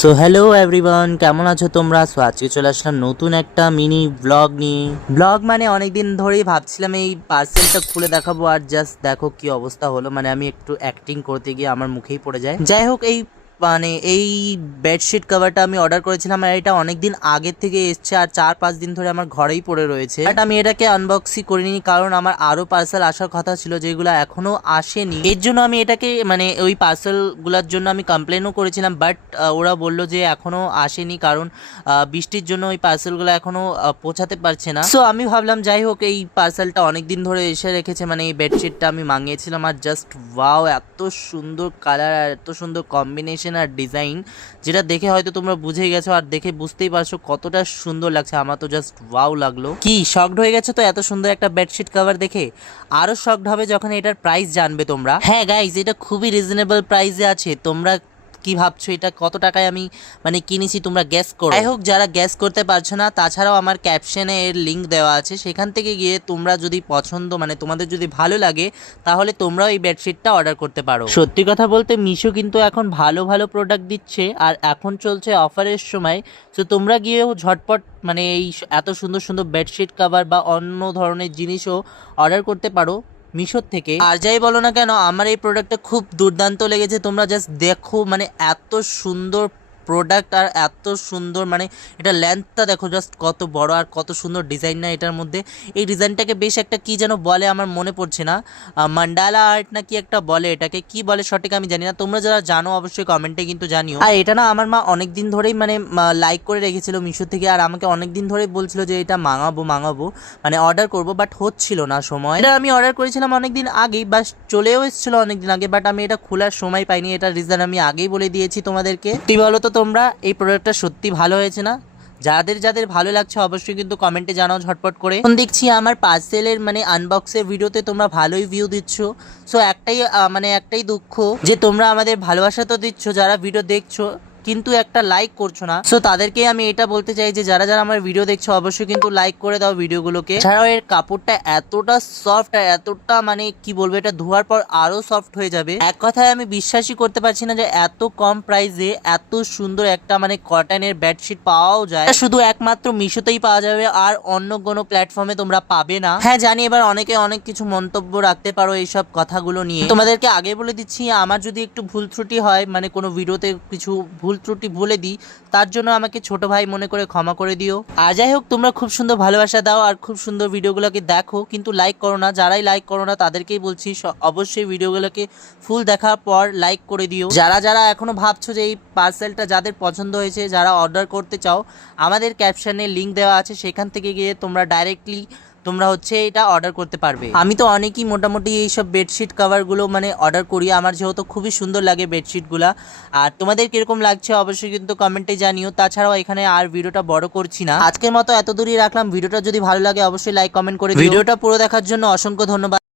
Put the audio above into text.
So hello everyone, কেমন আছো তোমরা? সো আজকে চলে আসলাম নতুন একটা মিনি ব্লগ নিয়ে। ব্লগ মানে অনেকদিন ধরেই ভাবছিলাম এই পার্সেলটা খুলে দেখাবো, আর জাস্ট দেখো কি অবস্থা হলো। মানে আমি একটু অ্যাক্টিং করতে গিয়ে আমার মুখেই পড়ে যায়। যাই হোক, এই বেডশিট কভারটা আমি অর্ডার করেছিলাম, আর এটা অনেকদিন আগে থেকে এসছে, আর 4-5 দিন ধরে আমার ঘরেই পড়ে রয়েছে। বাট আমি এটাকে আনবক্সই করিনি, কারণ আমার আরো পার্সেল আসার কথা ছিল যেগুলো এখনো আসেনি। এর জন্য আমি এটাকে ওই পার্সেলগুলোর জন্য আমি কমপ্লেনও করেছিলাম, বাট ওরা বললো যে এখনো আসেনি, কারণ বৃষ্টির জন্য ওই পার্সেলগুলো এখনো পৌঁছাতে পারছে না। সো আমি ভাবলাম যাই হোক, এই পার্সেলটা অনেকদিন ধরে এসে রেখেছে, এই বেডশিটটা আমি মাঙিয়েছিলাম, আর জাস্ট ওয়াও, এত সুন্দর কালার আর এত সুন্দর কম্বিনেশন আর ডিজাইন, যেটা দেখে হয়তো তোমরা বুঝে গেছো, আর দেখে বুঝতেই পারছো কতটা সুন্দর লাগছে। আমার তো জাস্ট ওয়াও লাগলো। কি শকড হয়ে গেছো তো এত সুন্দর একটা বেডশিট কভার দেখে? আরো শকড হবে যখন এটার প্রাইস জানবে তোমরা। হ্যাঁ গাইজ, এটা খুবই রিজনেবল প্রাইসে আছে। তোমরা কি ভাবছো এটা কত টাকায় আমি কিনেছি? তোমরা গ্যাস করো। যাই হোক, যারা গ্যাস করতে পারছো না, তাছাড়াও আমার ক্যাপশনে এর লিঙ্ক দেওয়া আছে, সেখান থেকে গিয়ে তোমরা যদি পছন্দ তোমাদের যদি ভালো লাগে, তাহলে তোমরাও এই বেডশিটটা অর্ডার করতে পারো। সত্যি কথা বলতে মিশো কিন্তু এখন ভালো ভালো প্রোডাক্ট দিচ্ছে, আর এখন চলছে অফারের সময়। তো তোমরা গিয়েও ঝটপট এই এত সুন্দর সুন্দর বেডশিট কভার বা অন্য ধরনের জিনিসও অর্ডার করতে পারো মিশোর থেকে। আর যাই বলো না কেন, আমার এই প্রোডাক্টটা খুব দুর্দান্ত লেগেছে। তোমরা জাস্ট দেখো, এত সুন্দর প্রোডাক্ট, আর এত সুন্দর এটা লেন্থটা দেখো জাস্ট কত বড়, আর কত সুন্দর ডিজাইন না এটার মধ্যে। এই ডিজাইনটাকে বেশ একটা কি যেন বলে, আমার মনে পড়ছে না, মান্ডালা আর্ট না কি একটা বলে, এটাকে কি বলে সঠিক আমি জানি না। তোমরা যারা জানো অবশ্যই কমেন্টে কিন্তু জানিও। আর এটা না আমার মা অনেক দিন ধরেই লাইক করে রেখেছিল মিশো থেকে, আর আমাকে অনেক দিন ধরেই বলছিল যে এটা মাঙাবো অর্ডার করব, বাট হচ্ছিল না সময়। এটা আমি অর্ডার করেছিলাম অনেকদিন আগেই, বাস চলেও এসেছিল অনেকদিন আগে, বাট আমি এটা খোলার সময় পাইনি। এটার রিজন আমি আগেই বলে দিয়েছি তোমাদেরকে। তুই বলো তো তোমরা, এই প্রোডাক্টটা সত্যি ভালো হয়েছে না? যাদের যাদের ভালো লাগছে অবশ্যই কিন্তু কমেন্টে জানাও ঝটপট করে। এখন দেখছি আমার পার্সেলের আনবক্সের ভিডিওতে তোমরা ভালোই ভিউ দিচ্ছ। সো একটাই দুঃখ যে তোমরা আমাদের ভালোবাসা তো দিচ্ছ যারা ভিডিও দেখছো, কিন্তু একটা লাইক করছো না। সো তাদেরকে আমি এটা বলতে চাই যে যারা যারা আমার ভিডিও দেখছো অবশ্যই কিন্তু লাইক করে দাও ভিডিওগুলোকে। এছাড়াও এর কাপড়টা এতটা সফট, আর এতটা কি বলবো, এটা ধোয়ার পর আরো সফট হয়ে যাবে। এক কথায় আমি বিশ্বাসই করতে পারছি না যে এত কম প্রাইসে এত সুন্দর একটা কটনের বেডশিট পাওয়াও যায়। শুধু একমাত্র মিশোতেই পাওয়া যাবে, আর অন্য কোনো প্ল্যাটফর্মে তোমরা পাবে না। হ্যাঁ জানি, এবার অনেকে অনেক কিছু মন্তব্য রাখতে পারো এইসব কথাগুলো নিয়ে। তোমাদেরকে আগে বলে দিচ্ছি, আমার যদি একটু ভুল ত্রুটি হয়, কোনো ভিডিওতে কিছু ভুল ত্রুটি বলে দিই, তার জন্য আমাকে ছোট ভাই মনে করে ক্ষমা করে দিও। আর যাই হোক, তোমরা খুব সুন্দর ভালোবাসা দাও আর খুব সুন্দর ভিডিওগুলোকে দেখো, কিন্তু লাইক করো না। যারাই লাইক করো না তাদেরকেই বলছি অবশ্যই ভিডিওগুলোকে ফুল দেখার পর লাইক করে দিও। যারা যারা এখনো ভাবছো যে এই পার্সেলটা যাদের পছন্দ হয়েছে, যারা অর্ডার করতে চাও, আমাদের ক্যাপশনে লিঙ্ক দেওয়া আছে, সেখান থেকে গিয়ে তোমরা ডাইরেক্টলি এটা অর্ডার করতে পারবে। আমি তো অনেকই মোটামুটি এইসব বেডশিট কভারগুলো অর্ডার করি, আমার যেহেতু খুবই সুন্দর লাগে বেডশিটগুলা। আর তোমাদের কিরকম লাগছে অবশ্যই কিন্তু কমেন্টে জানিও। তাছাড়াও এখানে আর ভিডিওটা বড় করছি না, আজকের মতো এত দূরই রাখলাম। ভিডিওটা যদি ভালো লাগে অবশ্যই লাইক কমেন্ট করে দিও। ভিডিওটা পুরো দেখার জন্য অসংখ্য ধন্যবাদ।